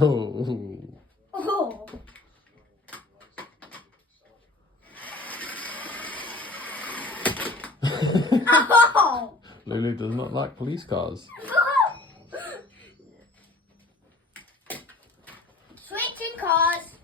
Oh. Oh. Oh. Lulu does not like police cars. Switching cars.